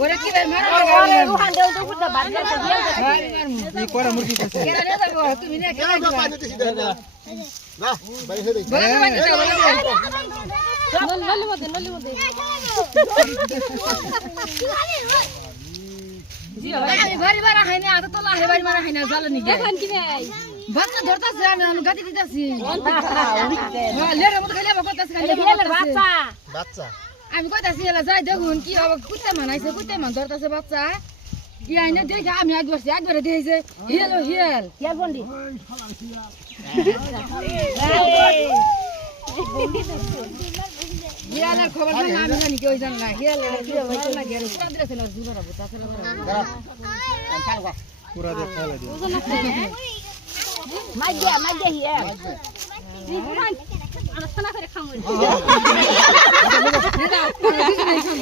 ওরে কি রে মারা ওরে রুহান দেও তো পুরো বাদ গেছে এই করা মুরগি কাছে কেন রে যাবো তুমি না কেন পানি দিছি দে না ভাই হেরে নলি মধ্যে জি আমি বাড়ি মারা হয় না তো তোলা হে বাড়ি মারা হয় না জ্বালানি গে দেখেন কি ভাই বাচ্চা ধরতাছে আমি গাতি দিতাছি হ্যাঁ লেরের মতো খাইলে বকতাছে খাইলে বাচ্চা বাচ্চা আমি কইতাছি এলা যাই দেখুন কি হবে কুত্তা মানাইছে কুত্তা মান ধরতাছে বাচ্চা ইয়াই না দেখে আমি একবারে দিয়েছে হিল হিল কে বন্ডি হিয়ালের খবর জানি আমি জানি কেউ জানে না হিয়ালের খবর লাগে আর পুরা দিয়েছে না জুবার হবে তাছাড়া পুরা দিয়ে খাইলে দিও মাই দিয়া হিয়া রুহান আলোচনা করে খামু না কিছু নাই খাম